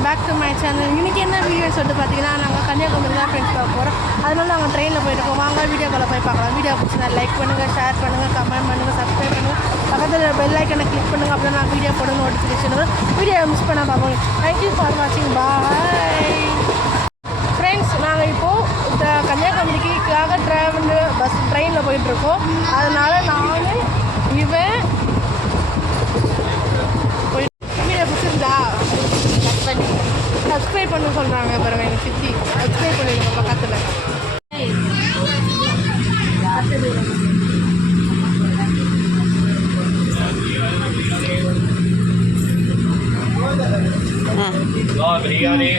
Welcome back to my channel. இன்றைக்கி என்ன video சொல்லிட்டு பார்த்தீங்கன்னா, நாங்கள் கன்னியாகுமரி தான் ஃப்ரெண்ட்ஸ் பார்க்க போகிறோம். அதனால நாங்கள் ட்ரெயினில் போயிட்டுருக்கோம். வாங்க வீடியோக்குள்ளே போய் பார்க்கலாம். வீடியோ பிடிச்சினா லைக் பண்ணுங்கள், ஷேர் பண்ணுங்கள், கமெண்ட் பண்ணுங்கள், சப்ஸ்கிரைப் பண்ணுங்கள், பக்கத்தில் பெல் ஐக்கனை கிளிக் பண்ணுங்கள். அப்படின்னா நான் வீடியோ போட நோட்டிஃபிகேஷன் வரும். வீடியோ மிஸ் பண்ண பார்ப்போம். தேங்க்யூ ஃபார் வாட்சிங். Bye friends. நாங்கள் இப்போது கன்னியாகுமரிக்காக ட்ரெயினில் போயிட்டுருக்கோம். அதனால் நான் இவன் சப்ஸ்கிரைப் பண்ண சொல்கிறாங்க. பாருங்க, எங்கள் சித்தி சப்ஸ்கிரைப் பண்ணிடுங்க பக்கத்தில். பிரியாணி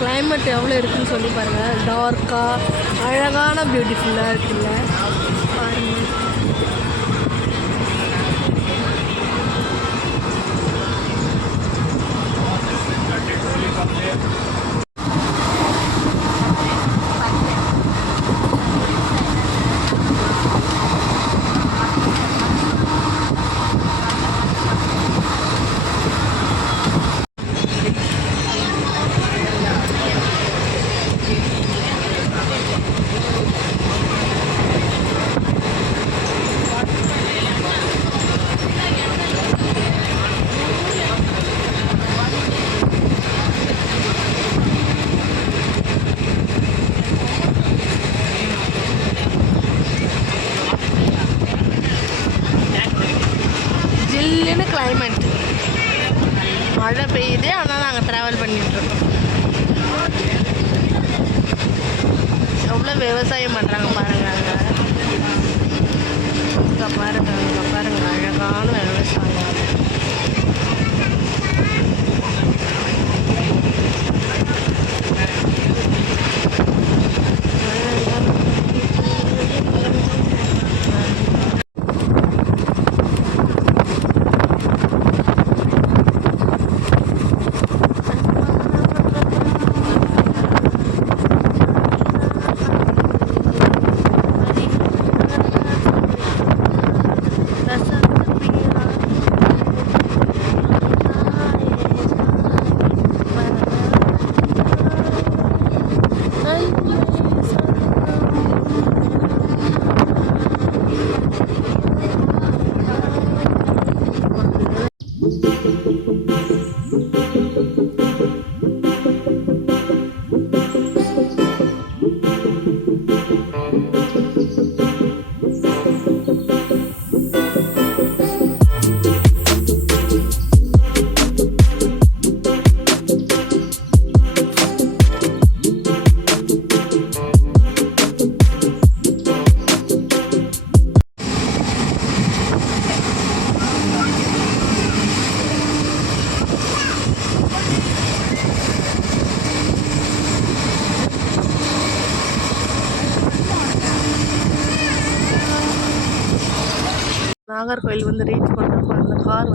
கிளைமேட் எவ்வளோ இருக்குதுன்னு சொல்லி பாருங்கள். டார்க்காக அழகான பியூட்டிஃபுல்லாக இருக்குல்ல பாருங்கள். ஜில்லுன்னு கிளைமேட், மழை பெய்யுது. ஆனால் நாங்கள் ட்ராவல் பண்ணிகிட்ருக்கோம். எவ்வளோ விவசாயம் பண்ணுறாங்க பாருங்கள். அங்கே பாருங்கள், அங்கே பாருங்கள், அழகான விவசாயம். நாகர்கோவில் வந்து ரீச் பண்ணுறப்போ அந்த கார்